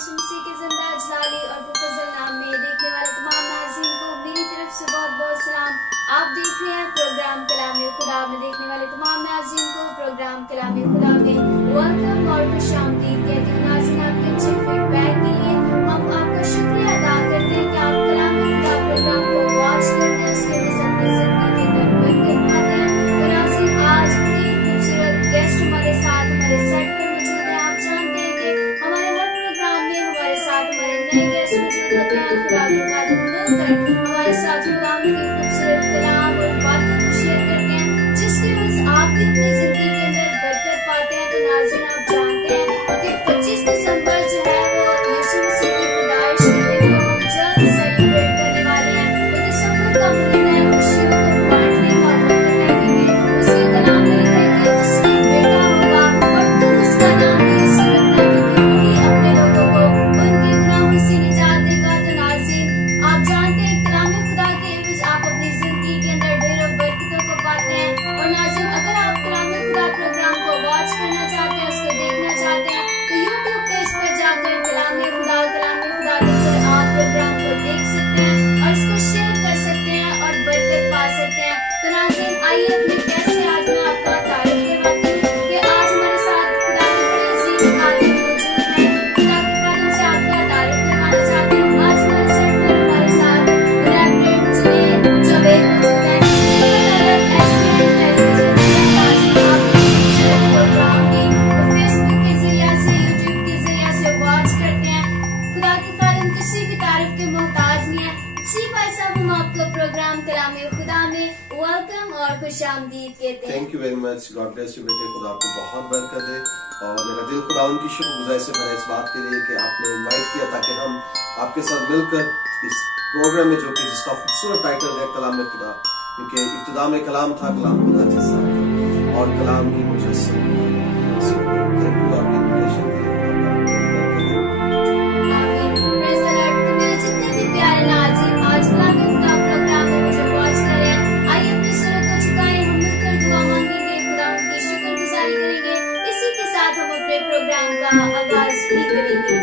यीशु मसीह के जिंदा जलाली और मुफज्जल नाम में देखने वाले तमाम नाज़रीन को मेरी तरफ से बहुत बहुत सलाम। आप देख रहे हैं प्रोग्राम कलाम खुदा में। देखने वाले तमाम नाज़रीन को प्रोग्राम कलाम खुदा में वेलकम और खुशामदीद कहती हूँ। नाज़रीन, आपके अच्छे फीडबैक के लिए हम आपका शुक्रिया अदा करते हैं कि आप कलाम खुदा प्रोग्राम को वॉच करते हैं, उसके वजह से अपनी जिंदगी के अंदर बरकत पाते हैं। तो नाज़रीन, आज बड़ी खूबसूरत गेस्ट हमारे साथ हमारे सेट पर मौजूद है। आप जानते हैं कि हमारे हर प्रोग्राम में हमारे साथ हमारे नए गेस्ट मौजूद होते हैं। खुदा के खादिम मिलकर हमारे साथ खुदा की खूबसूरत कलाम और बातों को शेयर करते हैं, जिसकी वजह से आप भी अपनी जिंदगी के अंदर बरकत पाते हैं। तो नाज़रीन, आप जानते हैं कि 25 दिसंबर जो है वो यीशु मसीह की पैदाइश के दिन को हम जल्द सेलिब्रेट करने वाले हैं। तो दिसंबर का महीना है खुशियों को बांटने का महीना है, क्योंकि उसके कलाम में लिखा है कि उसका बेटा होगा और तू उसका नाम यीशु रखना, क्योंकि वही अपने लोगों को उनके गुनाहों से निजात देगा। तो नाज़रीन, आप जानते हैं कलाम खुदा के एवज आप अपनी जिंदगी के अंदर ढेरों बरकतों को पाते हैं। और नाज़रीन, अगर आप कलाम खुदा प्रोग्राम को वॉच करना चाहते हैं, उसको देखना चाहते हैं, तो यूट्यूब पेज पर जाकर कलाम खुदा लिखकर आप प्रोग्राम को देख सकते हैं और इसको शेयर कर सकते हैं और बरकत पा सकते हैं। तो नाज़रीन, आइए अपने कैसे आज मैं आपका तारीफ करवाती हूँ कि आज हमारे साथ खुदा के बड़े अजीज खादिम मौजूद हैं। खुदा के खादिम से आपका तारीफ करवाना चाहते हैं। आज हमारे सेट पर हमारे साथ रैपर जुनैद जावेद मौजूद हैं। प्रोग्राम भी फेसबुक के जरिए से यूट्यूब के जरिए से वॉच करते हैं। खुदा के खादिम किसी भी तारीफ के मोहताज नहीं है। जी भाई साहब, हम आपको प्रोग्राम कलाम खुदा में वेलकम और खुशामदीद कहते हैं। Thank you very much. God bless you बेटे। खुदा आपको बहुत बरकत दे। और मेरा दिल खुदा उनकी शुक्रगुजारी से भरा इस बात के लिए कि आपने इनवाइट किया ताकि हम आपके साथ मिलकर इस प्रोग्राम में, जो कि जिसका खूबसूरत टाइटल है कलाम खुदा, क्योंकि इब्तिदा में कलाम था, कलाम खुदा के साथ और कलाम ही मुजस्सम। थैंक यू आपके इन्विटेशन के लिए। आमीन। Praise the Lord. तो मेरे जितने भी प्यारे नाज़रीन आज कलाम खुदा प्रोग्राम में मुझे वॉच कर रहे हैं, आइए अपने सरों को झुकाएं, हम मिलकर दुआ मांगेंगे, खुदा की शुक्रगुजारी करेंगे। इसी के साथ हम अपने प्रोग्राम का आगाज भी करेंगे।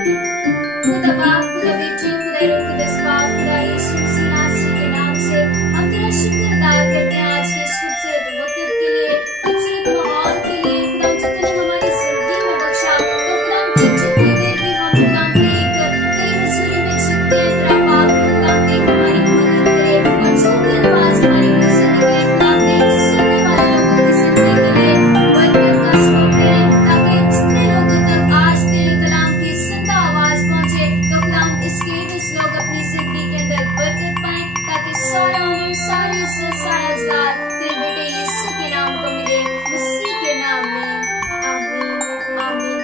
खुदा बाप, खुदा बेटी, खुदा रूह कुद्दूस पाक, खुदा यीशु मसीह नासरी के नाम से हम तेरा शुक्र अदा करते हैं आज के इस खूबसूरत वक्त के लिए, खूबसूरत माहौल के लिए। खुदा जितने हमारी जिंदगी में बख्शा, तो खुदा की जितनी देर भी हम खुदा की तेरी हजूरी में छिपते हैं, तेरा पाक खुदा देख हमारी मदद करे और जो भी आवाज हमारी मुंह से निकले खुदा देख सुनने वाले लोगों की जिंदगी के लिए बरकत का सबब रहे, ताकि जितने लोगों तक आज तेरे कलाम की जिंदा आवाज पहुंचे, तो खुदा इसके इस लोग अपनी जिंदगी के अंदर बरकत पाए, ताकि सारा उम्र सारी इज्जत सारा जलाल तेरे बेटे यीशु के नाम को मिले, मसीह के नाम में। आमीन आमीन।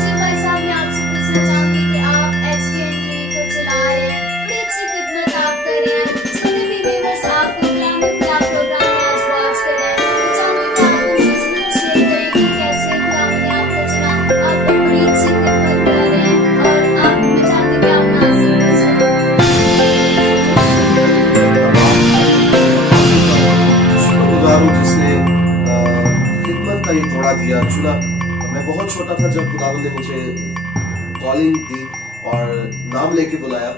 जी भाई साहब, मैं आपसे पूछना चाहूंगी कि आप HDN TV को चला रहे हैं, बड़ी अच्छी खिदमत आप कर रहे हैं। जितने भी व्यूअर्स आपको कलाम खुदा प्रोग्राम में आज वॉच कर रहे हैं, मैं चाहूंगी कि आप उनसे जरूर शेयर करें कि कैसे खुदा ने आपको चुना। आप बड़ी अच्छी खिदमत कर रहे हैं और आप मैं चाहती हूँ कि आप नाज़रीन को सुनाएं। शुक्रगुजार हूँ जिसने खिदमत का ये थोड़ा दिया, चुना। मैं बहुत छोटा था जब खुदावंद ने मुझे कॉलिंग दी और नाम लेके बुलाया,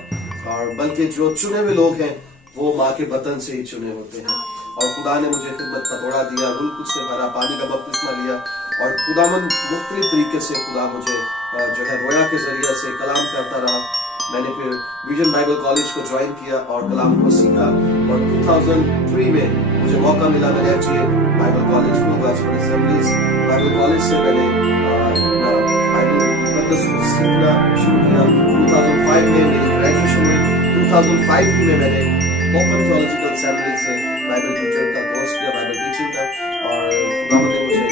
और बल्कि जो चुने हुए लोग हैं वो माँ के बतन से ही चुने होते हैं। और खुदा ने मुझे खिदमत का थोड़ा दिया, रूह कुद्दूस से भरा, पानी का बपतिस्मा लिया, और खुदावंद मुख्तलिफ तरीके से खुदा मुझे जो है रोया के जरिए से कलाम करता रहा। मैंने फिर विजन बाइबल कॉलेज को ज्वाइन किया और कलाम को सीखा, और 2003 में मुझे मौका मिला। मैंने HDN Bible college Bible college से मैंने अपना बाइबल मुकद्दस को सीखना शुरू किया। 2005 में मेरी ग्रेजुएशन हुई। 2005 ही में मैंने ओपन थियोलॉजिकल सेमिनरी से बाइबल टीचर का कोर्स किया, बाइबल टीचिंग का, और खुदा ने मुझे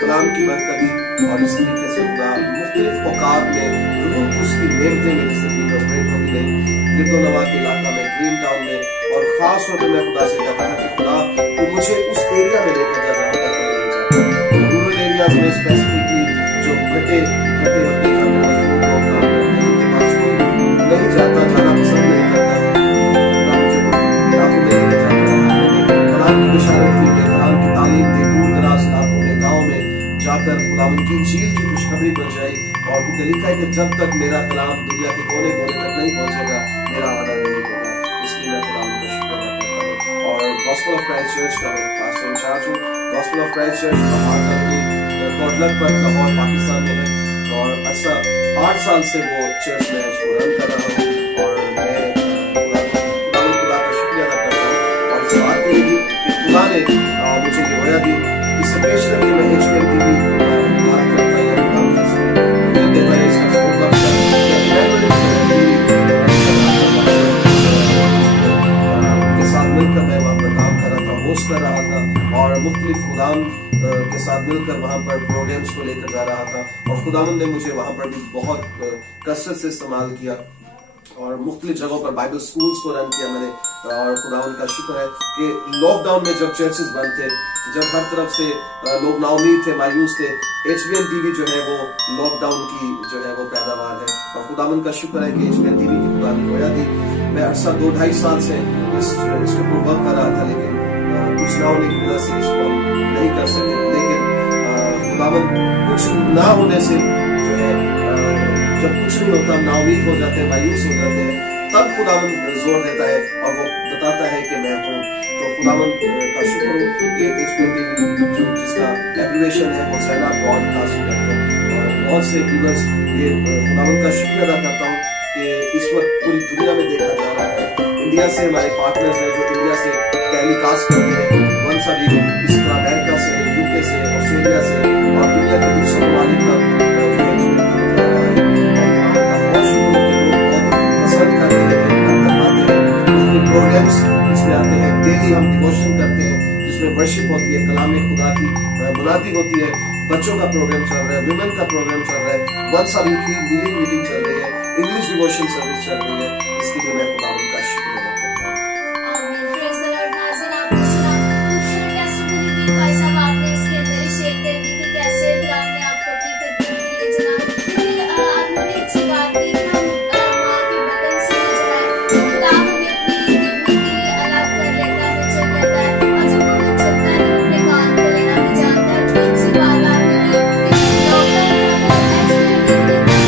कलाम की बरकत दी। और इस तरीके से खुदा मुख्तलिफ औकात में रूह उसकी नेमतें मेरी जिंदगी में ऑपरेट होती रही, गिरदोनवा के इलाका में, ग्रीन टाउन में। और खास तौर पर मैं खुदा से कहता था कि खुदा तो मुझे उस एरिया में लेकर जा जहाँ तक मैं नहीं जाता। रूरल एरियाज में स्पेसिफिकली जो घटे होते हैं, जहाँ मजदूर लोग काम करते हैं, जिनके पास कोई नहीं जाता, जाना पसंद नहीं करता, खुदा मुझे इलाकों में लेकर जाता है। कलाम की बशारत दी, कलाम की तालीम दी, दूर दराज इलाकों में, गाँव में जाकर खुदा उनकी झील की खुशखबरी बन जाए और क्योंकि लिखा है कि जब तक मेरा कलाम दुनिया के कोने कोने तक नहीं पहुंचेगा मेरा आना नहीं होगा। इसलिए मैं खुदा का शुक्र अदा करता हूँ। और गॉस्पेल ऑफ क्राइस्ट चर्च का मैं पास्टर इंचार्ज हूँ। गॉस्पेल ऑफ क्राइस्ट चर्च कोटलक पर लाहौर पाकिस्तान में है और 8 साल से वो चर्च में उसको रन कर रहा हूँ और मैं खुदा का शुक्रिया अदा करता हूँ। और इस बात के लिए भी कि खुदा ने मुझे ये वजह दी। इससे पेश करके मैं HPN TV बात करता या देता है इसका सपोर्ट के साथ मिलकर मैं वहाँ पर काम कर रहा था, होस्ट कर रहा था और मुख्तलिफ खुदाम के साथ मिलकर वहाँ पर प्रोग्राम्स को लेकर जा रहा था। और खुदावंद ने मुझे वहाँ पर भी बहुत कसरत से इस्तेमाल किया और मुख्तलिफ जगहों पर बाइबल स्कूल्स को रन किया मैंने। और खुदावंद का शुक्र है कि लॉकडाउन में जब चर्चेस बंद थे, जब हर तरफ से लोग नाउमीद थे, मायूस थे, HBN TV जो है वो लॉकडाउन की जो है वो पैदावार है। और खुदावंद का शुक्र है कि HBN TV की खुदा ने वजह दी। मैं अरसा 2-2.5 साल से इसको वर्क कर रहा था, लेकिन कुछ ना होने की वजह से इसको नहीं कर सके। लेकिन खुदावंद कुछ ना होने से जो है जब कुछ नहीं होता, नाउमीद हो जाते हैं, मायूस हो जाते हैं, तब खुदावंद जोर देता है और वो बताता है कि मैं हूँ। तो खुदावंद का शुक्र हो कि HBN TV जो जिसका एब्रिविएशन है वो सेला ब्रॉडकास्ट नेटवर्क, और बहुत से व्यूअर्स ये खुदावंद का शुक्रिया अदा करता हूँ कि इस वक्त पूरी दुनिया में देखा जा रहा है। इंडिया से हमारे पार्टनर्स हैं जो इंडिया से टेलीकास्ट करते हैं, वंस अ वीक, इसी तरह अमेरिका से, UK से, ऑस्ट्रेलिया से और दुनिया के दूसरे ममालिक का प्रोग्राम्स इसमें आते हैं। डेली हम डिवोशन करते हैं जिसमें वर्शिप होती है, कलाम खुदा की मुनादी होती है। बच्चों का प्रोग्राम चल रहा है, विमेन का प्रोग्राम चल रहा है, वंस अ वीक की मीटिंग चल रही है, इंग्लिश डिवोशन सर्विस चल रही है। इसके लिए मैं खुदा का शुक्रिया अदा करता हूँ। आमीन। Praise the Lord. नाज़रीन, आपने सुना खूबसूरत टेस्टिमनी दी भाई साहब, आपने इसके अंदर ही शेयर कर दी कि कैसे खुदा ने आपको अपनी खिदमत में ले चला। क्योंकि आपने बड़ी अच्छी बात की कि हम माँ के बटन से जो है खुदा हमें अपनी खिदमत के लिए अलग कर लेता है, चल लेता है। और जब वो चलता है तो अपने काम को लेना भी जानता है। तो अच्छी बात आपने की कि जब लॉकडाउन था तो ऐसे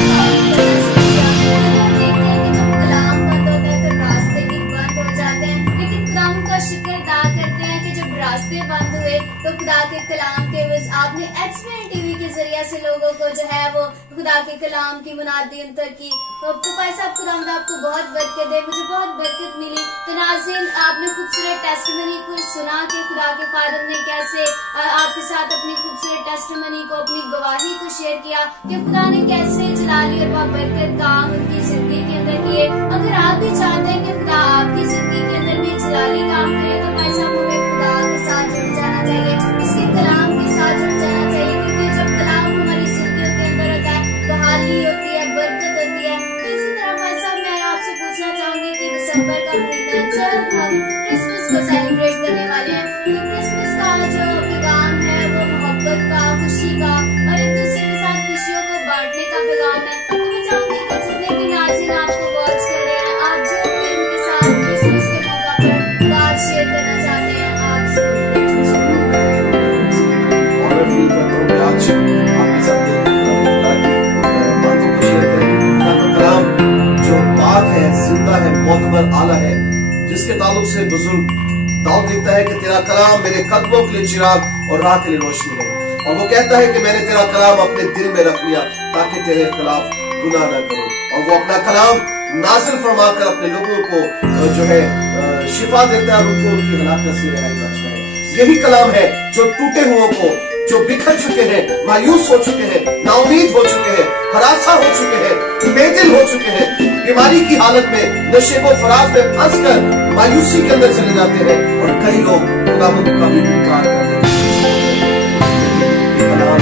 काम करना शुरू किया। तो हम देखते हैं कि जब कलाम बंद होता है तो रास्ते भी बंद हो जाते हैं, लेकिन खुदा का शुक्र अदा करते हैं कि जब रास्ते बंद हुए तो खुदा के कलाम के वज़ आपने HBN TV के जरिए से लोगों को जो है वो खुदा के कलाम की मुनादी उन तक की। तो भाई साहब खुदावंद आपको बहुत बरकत दे, मुझे बहुत बरकत मिली। तो नाज़रीन, आपने खूबसूरत टेस्टिमनी को सुना कि खुदा के खादिम ने कैसे आपके साथ अपनी खूबसूरत टेस्टिमनी को, अपनी गवाही को शेयर किया कि खुदा ने कैसे जलाली और बाबरकत काम उनकी जिंदगी के अंदर किए। अगर आप भी चाहते हैं कि खुदा आपकी जिंदगी के अंदर भी जलाली काम करे तो भाई साहब हमें खुदा के साथ जुड़ जाना चाहिए, इसके कलाम के साथ जुड़ जाना चाहिए। क्योंकि जब कलाम हमारी जिंदगियों के अंदर होता है तो हाली होती है, बरकत होती है। तो इसी तरह भाई साहब मैं आपसे पूछना चाहूंगी कि दिसंबर का महीना जब हम क्रिसमस को सेलिब्रेट करने वाले हैं, तो क्रिसमस का जो पैगाम है वो मोहब्बत का, खुशी का और एक दूसरे के साथ खुशियों को बांटने का पैगाम है। तो मैं चाहूंगी कि जितने भी नाज़रीन आपको वॉच कर रहे हैं, आप जो भी उनके साथ क्रिसमस के मौका पर बात शेयर करना चाहते हैं, आप ऑनर फील करता हूँ कि आज आपके साथ बातों को शेयर करें। खुदा का कलाम जो पाक है, जिंदा है, मोतबर आला है, जिसके ताल्लुक से बुजुर्ग दाऊद लिखता है कि तेरा कलाम मेरे कदमों के लिए चिराग और राह के लिए रोशनी है। और वो कहता है कि मैंने तेरा कलाम अपने दिल में रख लिया ताकि तेरे खिलाफ गुनाह न करूं। और वो अपना कलाम नाजिल फरमाकर अपने लोगों को जो है शिफा देता है और उनको उनकी हलाकत से रिहाई बख्शता है। यही कलाम है जो टूटे हुओं को, जो बिखर चुके हैं, मायूस हो चुके हैं, नाउमीद हो चुके हैं, हरासा हो चुके हैं, बेदिल हो चुके हैं, बीमारी की हालत में, नशे व फराज में फंस कर मायूसी के अंदर चले जाते हैं। और कई लोग खुदावंद का भी इनकार कर देते हैं। कलाम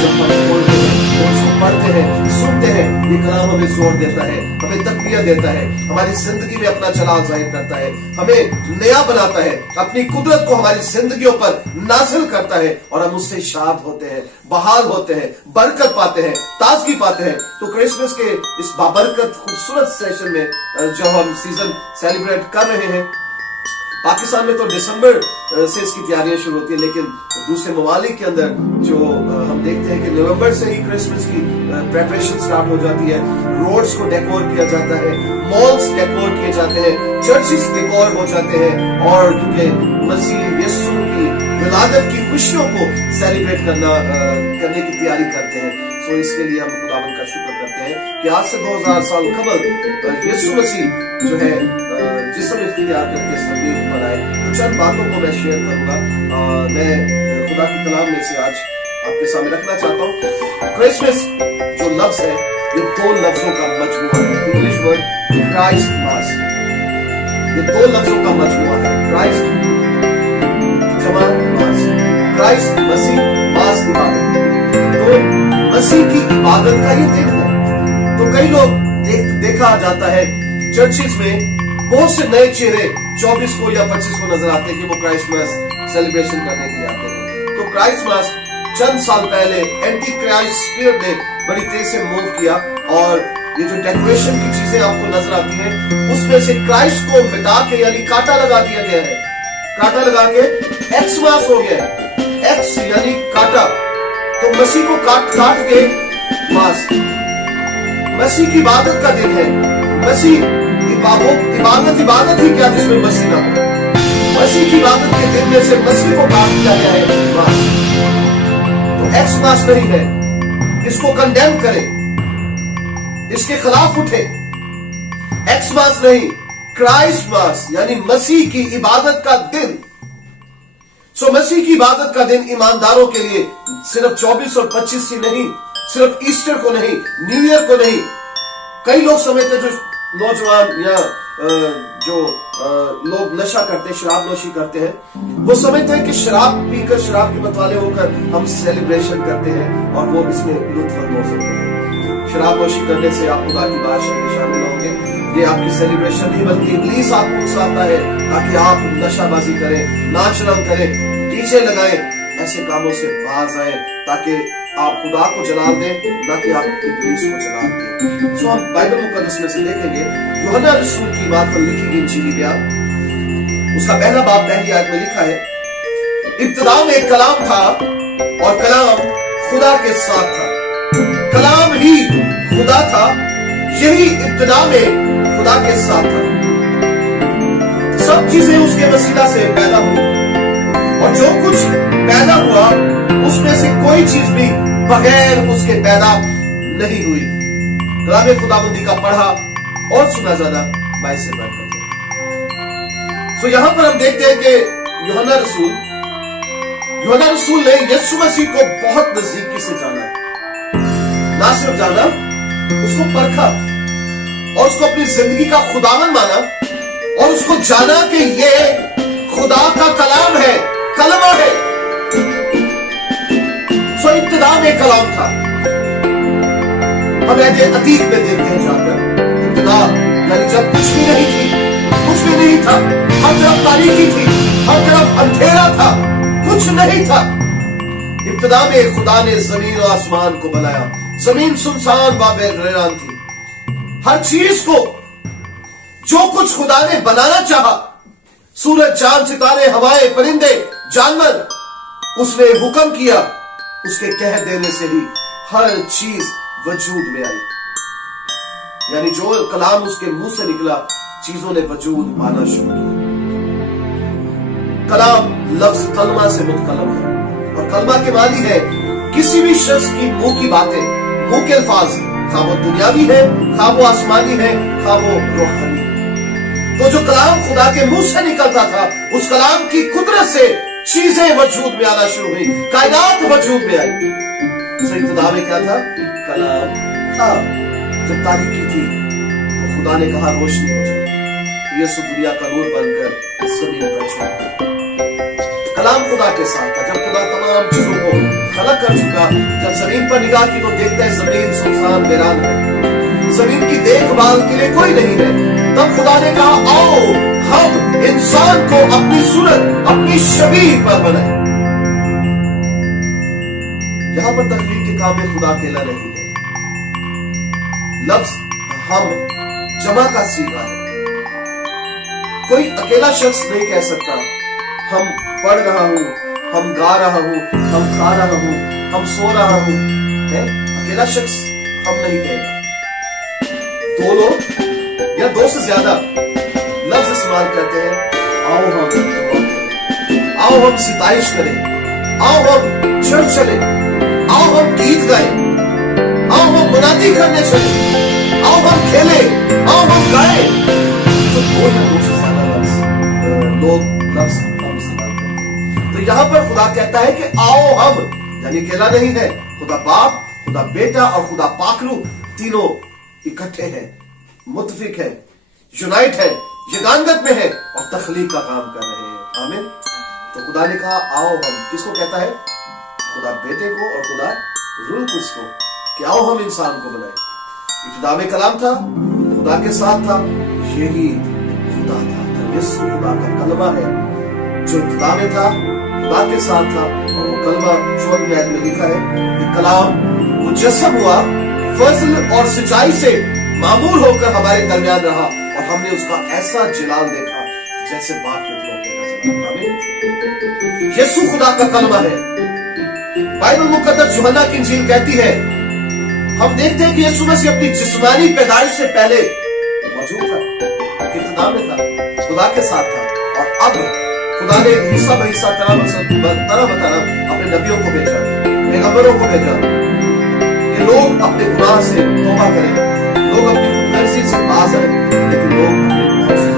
जब हम बोलते हैं, उसको पढ़ते हैं, सुनते हैं, ये कलाम हमें जोर देता है, हमें तकवीत देता है, हमारी जिंदगी में अपना चलाव जाहिर करता है, हमें नया बनाता है, अपनी कुदरत को हमारी जिंदगियों पर नाजिल करता है और हम उससे शाद होते हैं, बहाल होते हैं, बरकत पाते हैं, ताजगी पाते हैं। तो क्रिसमस के इस बाबरकत खूबसूरत सेशन में जो हम सीजन सेलिब्रेट कर रहे हैं, पाकिस्तान में तो दिसंबर से इसकी तैयारियां शुरू होती है, लेकिन दूसरे ममालिक के अंदर जो हम देखते हैं कि नवंबर से ही क्रिसमस की प्रेपरेशन स्टार्ट हो जाती है। रोड्स को डेकोर किया जाता है, मॉल्स डेकोर किए जाते हैं, चर्चेस डेकोर हो जाते हैं, और क्योंकि मसीह यीशु की विलादत की खुशियों को सेलिब्रेट करने की तैयारी करते हैं। तो इसके लिए हम खुदावंद का शुक्र करते हैं कि आज से 2000 साल कबल यीशु मसीह जो है जिस्म इख्तियार करके ज़मीन पर आए। तो चंद बातों को मैं शेयर करूंगा। मैं खुदा की कलाम में से आज आपके सामने रखना चाहता हूँ। क्रिसमस जो लफ्ज है ये दो लफ्जों का मजमुआ है। इंग्लिश वर्ड क्राइस्ट मास, ये दो लफ्जों का मजमुआ है। क्राइस्ट जमा मास, क्राइस्ट मसीह, मास इबादत। तो मसीह की इबादत का ये दिन है। तो कई लोग देखा जाता है चर्चेस में बहुत से नए चेहरे 24 को या 25 को नजर आते हैं कि वो क्राइस्ट मास सेलिब्रेशन करने के लिए आते हैं। तो क्राइस्ट मास चंद साल पहले एंटी क्राइस्ट स्पिरिट ने बड़ी तेज से मूव किया, और ये जो डेकोरेशन की चीजें आपको नजर आती हैं उसमें से क्राइस्ट को मिटा के यानी कांटा लगा दिया गया है। कांटा लगा के एक्स मास हो गया है। एक्स यानी कांटा, तो मसीह को काट के मास। मसीह की इबादत का दिन है। मसीह इबादत ही क्या जिसमें मसीह ना हो। मसीह की इबादत के दिन में से मसीह को काट दिया गया है मास। तो एक्स मास नहीं है, इसको कंडेम करें, इसके खिलाफ उठे। एक्स मास नहीं, क्राइस्ट मास यानी मसीह की इबादत का दिन। सो मसीह की इबादत का दिन ईमानदारों के लिए सिर्फ 24 और 25 ही नहीं, सिर्फ ईस्टर को नहीं, न्यू ईयर को नहीं। कई लोग समझते जो नौजवान या जो लोग नशा करते हैं, शराब नोशी करते हैं, वो समझते हैं कि शराब पीकर, शराब के मतवाले होकर हम सेलिब्रेशन करते हैं और वो इसमें लुत्फ अंदोज होते हैं। शराब नोशी करने से आप खुदा की बादशाही में शामिल होंगे। ये आपकी सेलिब्रेशन नहीं बल्कि इब्लीस आपको उकसाता है ताकि आप नशाबाजी करें, नाच रंग करें, डीजे लगाएं, ऐसे कामों से बाज आए ताकि आप खुदा को जलाल दें, ना कि आप इब्लीस को जलाल दें। सो हम बाइबल मुकद्दस में से देखेंगे यूहन्ना रसूल की बात पर लिखी गई इंजीली बयान, उसका पहला बाब पहली आयत में लिखा है, इब्तिदा में एक कलाम था और कलाम खुदा के साथ था, कलाम ही खुदा था, यही इब्तिदा में खुदा के साथ था। सब चीजें उसके वसीला से पैदा हुई और जो कुछ पैदा हुआ उसमें से कोई चीज भी बगैर उसके पैदा नहीं हुई। कलाम खुदाबंदी का पढ़ा और सुना जाना बाइस से बढ़कर। सो यहां पर हम देखते हैं कि यूहन्ना रसूल ने यीशु मसीह को बहुत नजदीकी से जाना, ना सिर्फ जाना, उसको परखा और उसको अपनी जिंदगी का खुदावन माना और उसको जाना कि ये खुदा का कलाम है, कलमा है। सो इब्तिदा में कलाम था। हम अतीत में देखते हैं जाकर, इब्तिदा यानी जब कुछ भी नहीं थी, कुछ भी नहीं था, हर तरफ तारीकी थी, हर तरफ अंधेरा था, कुछ नहीं था। इब्तिदा में खुदा ने जमीन और आसमान को बनाया। जमीन सुनसान व वीरान थी। हर चीज को जो कुछ खुदा ने बनाना चाहा, सूरज, चांद, सितारे, हवाएं, परिंदे, जानवर, उसने हुक्म किया, उसके कह देने से ही हर चीज वजूद में आई। यानी जो कलाम उसके मुंह से निकला, चीजों ने वजूद पाना शुरू किया। कलाम लफ्ज कलमा से मुतकलम है और कलमा के मानी है किसी भी शख्स की मुंह की बातें, मुंह के अल्फाज, खा वो दुनियावी है, खा वो आसमानी है, खा वो रूहानी। तो जो कलाम खुदा के मुंह से निकलता था, उस कलाम की कुदरत से चीजें वजूद में आना शुरू हुई, कायनात वजूद में आई। तो इब्तिदा में क्या था? कलाम था। जब तारीकी थी तो खुदा ने कहा रोशनी हो जाए, तो यीशु दुनिया का नूर बनकर जमीन पर चढ़ा। कलाम खुदा के साथ था। जब खुदा तमाम चीजों को खलक कर चुका, जब जमीन पर निगाह की तो देखता है जमीन सुनसान वीरान है, जमीन की देखभाल के लिए कोई नहीं है। तब खुदा ने कहा आओ हम इंसान को अपनी सूरत, अपनी शबीह पर बनाए। यहां पर तख्लीक के काम में खुदा अकेला नहीं है। लफ्ज हम जमा का सीगा है। कोई अकेला शख्स नहीं कह सकता हम पढ़ रहा हूं, हम गा रहा हूं, हम खा रहा हूं, हम सो रहा हूं। अकेला शख्स हम नहीं कहेगा। दो लोग या दो से ज्यादा लफ्ज इस्तेमाल करते हैं, आओ हम दुआ करें, आओ हम सिताइश करें, आओ हम चर्च चले, आओ हम गीत गाएं, आओ हम मुनादी करने चले, आओ हम खेले, आओ हम गाएं। तो दो या दो से ज्यादा लोग लफ्ज हम इस्तेमाल करते हैं। तो यहां पर खुदा कहता है कि आओ हम, यानी अकेला नहीं है, खुदा बाप, खुदा बेटा और खुदा पाकरू तीनों इकट्ठे हैं, मुत्तफिक है, यूनाइट है, यगानगत में है और तखलीक का काम कर रहे हैं। आमीन। तो खुदा ने कहा आओ हम, किसको कहता है? खुदा बेटे को और खुदा रूह कुछ को, कि आओ हम इंसान को बनाए। इब्तिदा में कलाम था, खुदा के साथ था, यही खुदा था। यीशु खुदा का कलमा है जो इब्तिदा में था, खुदा के साथ था, और वो कलमा 14वीं आयत में लिखा है कि कलाम मुजस्सम हुआ, फजल और सच्चाई से मामूल होकर हमारे दरमियान रहा और हमने उसका ऐसा जलाल देखा जैसे बाप के बेटे का जलाल। यीशु खुदा का कलमा है। बाइबल मुकद्दस यूहन्ना की इंजील कहती है, हम देखते हैं कि यीशु मसीह अपनी जिस्मानी पैदाइश से पहले मौजूद था, इब्तिदा में था, खुदा के साथ था, और अब खुदा ने ईसा बईसा तरह बताना अपने नबियों को भेजा, पैगंबरों को भेजा कि लोग अपने गुनाह से तौबा करें, लोग अपनी खुदगर्जी से बाज आए, लेकिन लोग अपने गुनाह से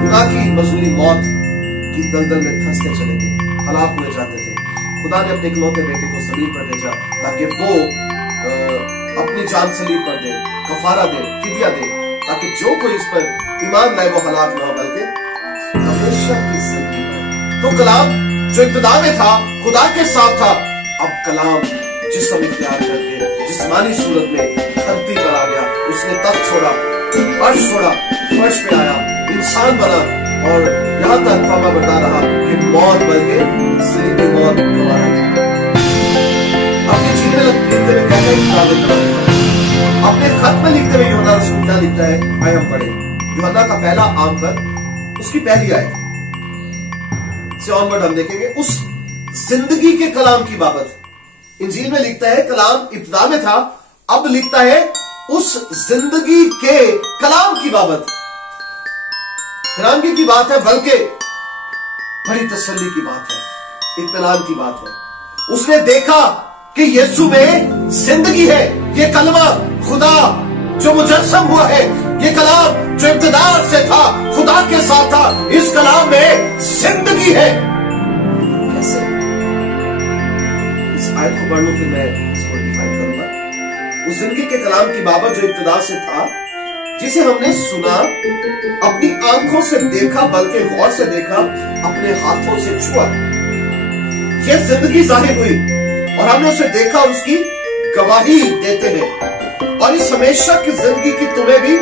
खुदा की मजूरी मौत की दलदल में धंसते चले गए, हलाक हुए जाते थे। खुदा ने अपने इकलौते बेटे को सलीब पर भेजा ताकि वो अपनी जान सलीब पर दे, कफारा दे, फिदिया दे, ताकि जो कोई इस पर ईमान लाए वो हलाक ना हो बल्कि हमेशा की जिंदगी पाए। तो कलाम जो इब्तिदा में था, खुदा के साथ था, अब कलाम जिस्म इख्तियार करके जिस्मानी सूरत में धरती पर आ गया। उसने तख्त छोड़ा, अर्श छोड़ा, फर्श पे आया, इंसान बना और यहां तक फरमा बता रहा कि मौत बल्कि सलीबी मौत गंवारा। अपने जीवन लिखते हुए कहता है, अपने खत में लिखते हुए यूहन्ना रसूल क्या लिखता है, आइए हम पढ़े। यूहन्ना का पहला आमकर उसकी पहली आयत से ऑनवर्ड हम देखेंगे उस जिंदगी के कलाम की बाबत। इंजील में लिखता है कलाम इब्तिदा में था, अब लिखता है उस जिंदगी के कलाम की बाबत। हैरानगी की बात है, बल्कि बड़ी तसल्ली की बात है, इत्मीनान की बात है। उसने देखा कि यीशु में जिंदगी है। ये कलमा खुदा जो मुजस्सम हुआ है, ये कलाम जो इब्तिदा से था, खुदा के साथ था, इस कलाम में जिंदगी है। कैसे? इस आयत को पढ़ लो, फिर मैं इसको डिफाइन करूंगा। उस जिंदगी के कलाम की बाबत जो इब्तिदा से था, जिसे हमने सुना, अपनी आंखों से देखा, बल्कि गौर से देखा, अपने हाथों से छुआ। यह जिंदगी जाहिर हुई और हमने उसे देखा, उसकी गवाही देते हैं और इस हमेशा की जिंदगी की तुम्हें भी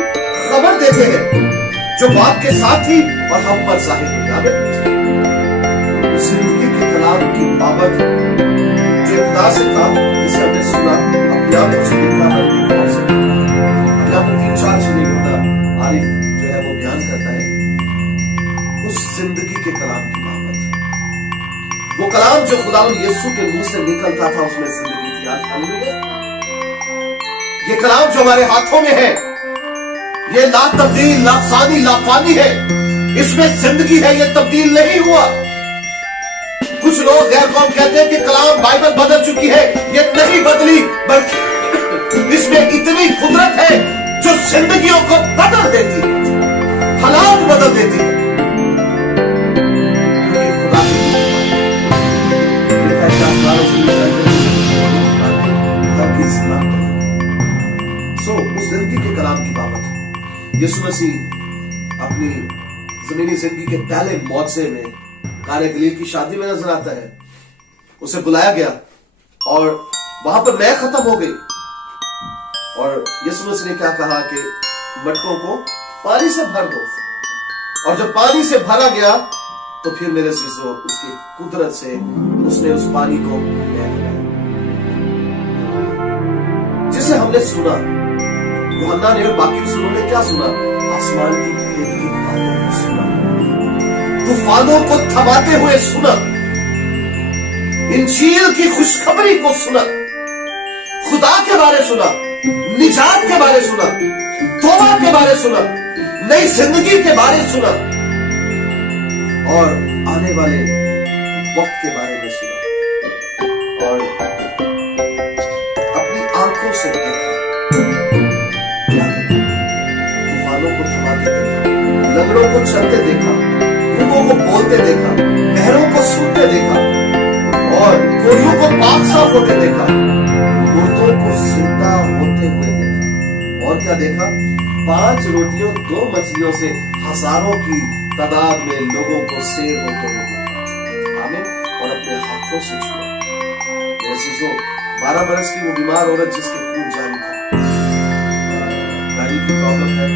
खबर देते हैं जो बाप के साथ थी और हम पर जाहिर हुई। जिंदगी के कलाम की बाबत जो इब्तिदा से था, जिसे हमने सुना, अपनी आंखों से देखा, बल्कि गौर से देखा। यहाँ पर 3-4 चीजें होता आरिफ जो है वो बयान करता है उस जिंदगी के कलाम की बाबत। वो कलाम जो खुदावंद यीशु के मुंह से निकलता था, उसमें जिंदगी थी। आज हालेलुया। ये कलाम जो हमारे हाथों में है, ये ला तब्दील, ला सानी, ला फानी है। इसमें जिंदगी है, ये तब्दील नहीं हुआ। कुछ लोग गैर कौम कहते हैं कि कलाम बाइबल बदल चुकी है, ये नहीं बदली, बल्कि इसमें इतनी कुदरत है जो जिंदगियों को बदल देती है, हालात बदल देती है। खुदा उस जिंदगी के कलाम की बाबत यीशु मसीह अपनी जमीनी जिंदगी के पहले मौजे में काने गलील की शादी में नजर आता है। उसे बुलाया गया और वहां पर मैं खत्म हो गई और यीशु मसीह ने क्या कहा कि मटकों को पानी से भर दो, और जब पानी से भरा गया तो फिर मेरे अज़ीज़ों उसकी कुदरत से उसने उस पानी को बह लगाया, जिसे हमने सुना। यूहन्ना ने और बाकी रसूलों ने क्या सुना? आसमान की तेरी बातों को सुना, तूफानों को थमाते हुए सुना, इंजील की खुशखबरी को सुना, खुदा के बारे सुना, निजात के बारे सुना, तौबा के बारे सुना, नई जिंदगी के बारे सुना और आने वाले वक्त के बारे में सुना और अपनी आंखों से देखा। क्या देखा? तूफानों को थमाते देखा, लंगड़ों को चलते देखा, गूंगों को बोलते देखा, बहरों को सुनते देखा और कोढ़ियों को पाक साफ होते देखा, मुर्दों को जिंदा होते हुए देखा। और क्या देखा? 5 रोटियों 2 मछलियों से हजारों की तादाद में लोगों को सेर होते हुए देखा। आमीन। और अपने हाथों से छुआ। मेरे चीजों, 12 बरस की वो बीमार औरत जिसके खून जारी था, गाड़ी की प्रॉब्लम है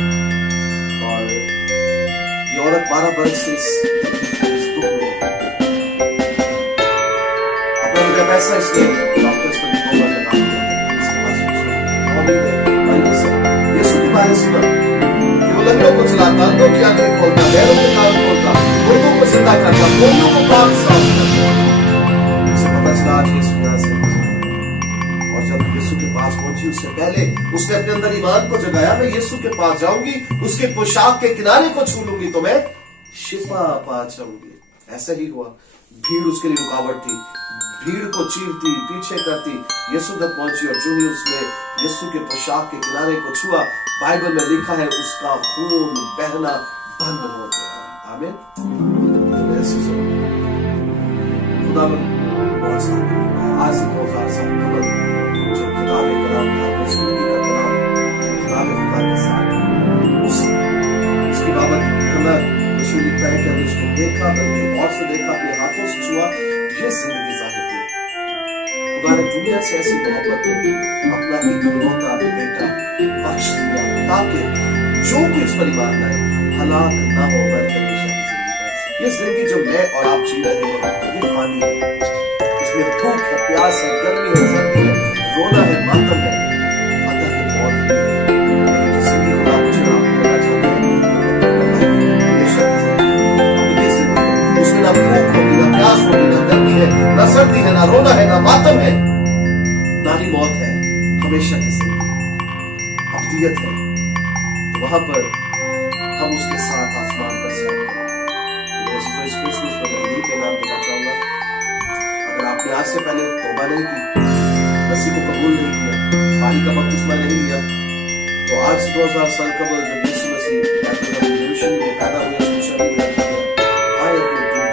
और ये औरत 12 बरस से इस दुख में है। अपना रुपया पैसा इसने डॉक्टर्स को भी बोला लगा दिया, इसके पास बाइबल से यीशु के बारे में सुना कि वो लंगड़ों को चलाता, अंधों की आंखें खोलता, बहरों के कान खोलता, मुर्दों को जिंदा करता, कोढ़ियों को पाक साफ करता। उसे पता चला आज यीशु यहाँ से गुजरा। और जब यीशु के पास पहुंची, उससे पहले उसने अपने अंदर ईमान को जगाया, मैं यीशु के पास जाऊंगी, उसके पोशाक के किनारे को छू लूंगी तो मैं शिफा पा जाऊंगी। ऐसा ही हुआ। भीड़ उसके लिए रुकावट थी, भीड़ को चीरती, पीछे करती, यीशु तक पहुंची और जो ही उसने यीशु के पोशाक के किनारे को छुआ, बाइबल में लिखा है उसका खून बहना बंद हो गया। आमीन। खुदावंद बहुत सारे आज से 2000 साल कबल जो किताबे कलाम था, जिंदगी का कलाम किताबे खुदा के साथ उसकी बाबत हमें रसूल लिखता है कि हमने उसको देखा, बल्कि और से देखा, अपने हाथों से छुआ, ये जिंदगी जाहिर हुई। खुदा ने दुनिया से ऐसी मोहब्बत की, अपना इकलौता बेटा बख्श दिया ताकि जो कोई इस पर ईमान लाए हलाक ना हो बल्कि हमेशा की जिंदगी पाए। ये जिंदगी जो मैं और आप जी रहे हैं ये फानी है, इसमें भूख है, प्यास है, गर्मी है, सर्दी है, रोना है, मातम है, अतः की मौत भी है। लेकिन जो जिंदगी खुदा मुझे और आपको देना चाहता है हमेशा की जिंदगी, उसमें ना भूख होगी, ना प्यास होगी, ना गर्मी है, ना सर्दी है, ना रोना है, ना मातम है, ना ही मौत है, हमेशा की जिंदगी अब्दियत है। तो वहां पर हम उसके साथ आसमान पर सैर करेंगे। तो इस क्रिसमस पर मैं यही पैगाम देना चाहूंगा, अगर आपने आज से पहले तौबा नहीं की, मसीह को कबूल नहीं किया, पानी का बपतिस्मा नहीं लिया, तो आज से 2000 साल कबल जब यीशु मसीह यरूशलेम में पैदा हुए, शरीर में आए, अपने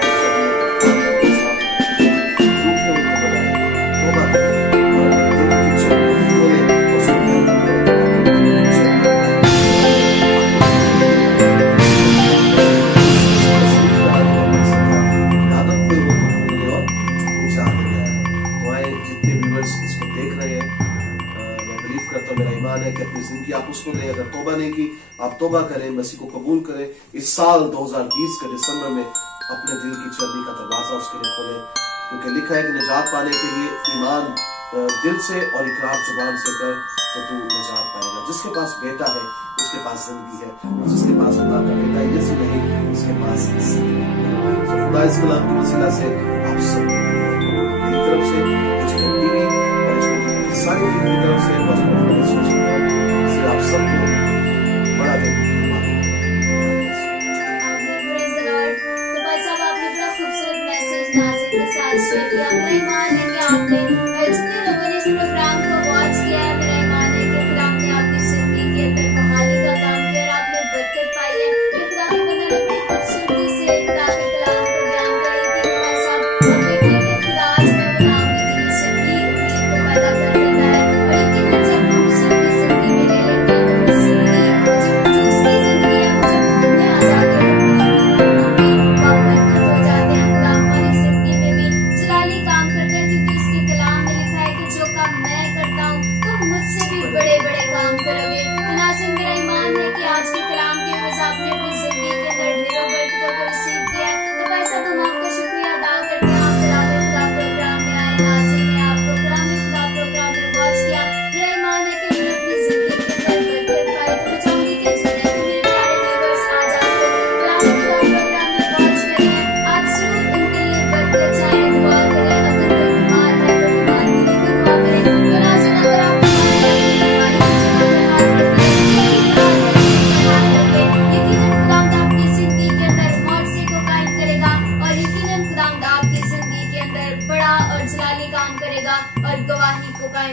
दिल के शरीर रूखे उनको बनाए, तौबा करें और दिल की चर्बी खोले और सुधार करें। इसको देख रहे हैं, मैं बिलीव करता हूँ, मेरा ईमान है कि अपनी जिंदगी आप उसको दें। अगर तौबा नहीं की, आप तौबा करें, मसीह को कबूल करें। इस साल 2020 के दिसंबर में अपने दिल की चर्बी का दरवाजा उसके लिए खोलें, क्योंकि लिखा है कि निजात पाने के लिए ईमान दिल से और इकरार जुबान से कर तो तू निजात पाएगा। जिसके पास बेटा है उसके पास जिंदगी है, और जिसके पास खुदा का बेटा यीशु नहीं उसके पास जिंदगी है। तो खुदा इस कलाम की वसीला से आप सब मेरी तरफ से टीवी और सारी टीम की तरफ से आप सबको बड़ा दिन तो भाई साहब आपने बड़ा खूबसूरत मैसेज नाज़िर के साथ शेयर किया। मेरा ईमान है कि आपने जितने लोगों ने इस प्रोग्राम को वॉच किया है, मेरा ईमान है कि खुदा ने आपकी जिंदगी के अंदर बहाली का काम किया और आपने बरकत पाई है कि खुदा के बंदे ने बड़ी खूबसूरती से खुदा के कलाम को बयान करी थी। भाई साहब हम देखते हैं कि खुदा आज में वो नाम की से भी उम्मीद को पैदा कर देता है, और यकीनन जब हम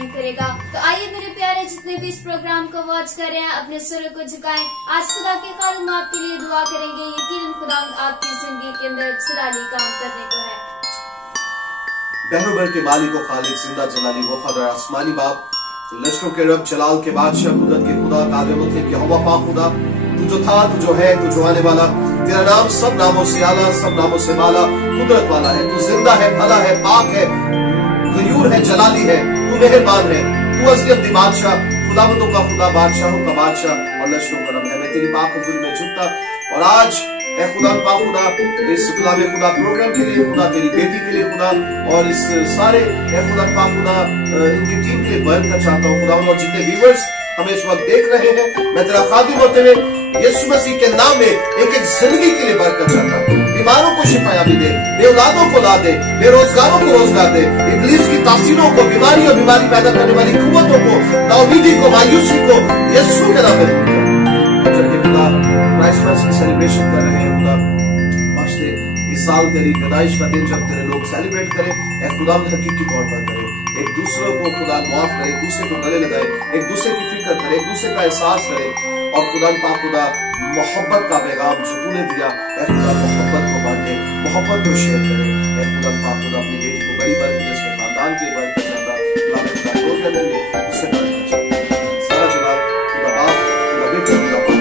कायम करेगा। तो आइए मेरे प्यारे जितने भी इस प्रोग्राम को वॉच कर रहे हैं अपने सिरों को झुकाएं। आज खुदा के खालिद आपके लिए दुआ करेंगे, यकीनन खुदा आपकी जिंदगी के अंदर जलाली काम करने को है। बहरों के मालिक व खालिक जिंदा जलाली वफादार आसमानी बाप, लश्करों के रब जलाल के बादशाह कुदरत के खुदा कादिर मुतलक यहोवा पाक खुदा, तू जो था, तू जो है, तू जो आने वाला, तेरा नाम सब नामों से आला, सब नामों से बाला, कुदरत वाला है। तू जिंदा है, भला है, पाक है, गयूर है, जलाली है, तू मेहरबान है, तू असली बादशाह, खुदावंदों का खुदा, बादशाहों का बादशाह और लश्करों का रब है। मैं तेरी पाक हुजूर में झुकता और आज ए खुदा पाक खुदा इस कलाम खुदा प्रोग्राम के लिए खुदा, तेरी बेटी के लिए खुदा और इस सारे ए खुदा पाक खुदा इनकी टीम के लिए बरकत चाहता हूँ खुदा, और जितने व्यूअर्स हमें इस वक्त देख रहे हैं, मैं तेरा खादिम होते हुए यीशु मसीह के नाम में एक एक जिंदगी के लिए बरकत चाहता हूँ। बीमारों को शिफायाबी दे, बेऔलादों को ला दे, बेरोजगारों को रोजगार दे, इब्लीस की तासीरों को, बीमारी और बीमारी पैदा करने वाली कुव्वतों को, नाउमीदी को, मायूसी को यीशु के नाम में जबकि खुदा क्राइसमस की सेलिब्रेशन कर रहे हैं खुदा, बख्शे इस साल तेरी पैदाइश का दिन जब तेरे लोग सेलिब्रेट करें, ए खुदा हकीकी तौर पर करें, एक दूसरे को खुदा माफ करे, एक दूसरे को गले लगाए, एक दूसरे की फिक्र करे, एक दूसरे का एहसास करे और खुदा पाक खुदा मोहब्बत का पैगाम जो तूने दिया ए खुदा मोहब्बत को बांटे, मोहब्बत को शेयर करे। ए खुदा पाक खुदा अपनी बेटी को बड़ी बरकत, उसके खानदान के बरकत चाहता, खुदा प्रोग्राम के लिए उससे बरकत चाहता, सारा जलाल खुदा बाप, खुदा बेटी, खुदा पाक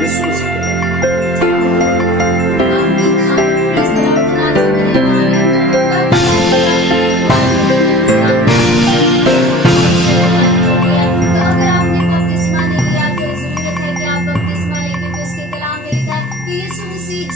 यीशु मसीह के नाम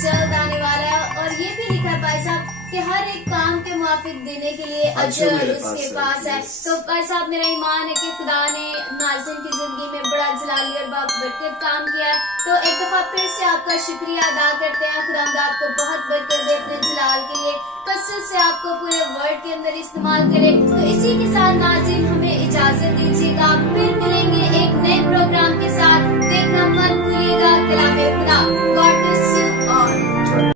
जल्द आने वाला है और ये भी लिखा है भाई साहब कि हर एक काम के मुआफिक देने के लिए अजर उसके पास है। तो भाई साहब मेरा ईमान है कि खुदा ने नाज़रीन की जिंदगी में बड़ा जलाली और बरकत काम किया है। तो एक दफा फिर से आपका शुक्रिया अदा करते हैं, खुदा आपको बहुत बरकत दे अपने जलाल के लिए, कसरत से आपको पूरे वर्ल्ड के अंदर इस्तेमाल करे। तो इसी के साथ नाज़रीन हमें इजाजत दीजिएगा, फिर मिलेंगे